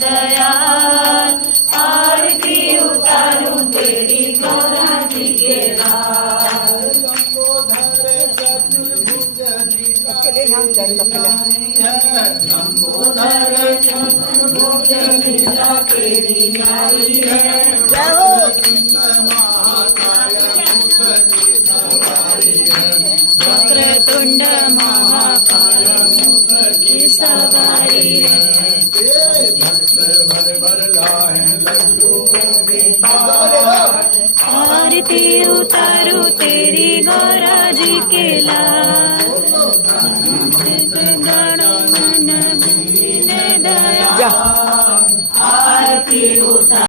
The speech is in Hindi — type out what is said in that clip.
दयाल आरती उतारूं तेरी गौरा जी के लाल। लंबोदर चतुर्भुज लीला तेरी न्यारी है। वक्रतुंड महाकाय मुख की सवारी है। आरती उतारूं तेरी गौरा जी के लाल। गण मन दया आरती उतारूं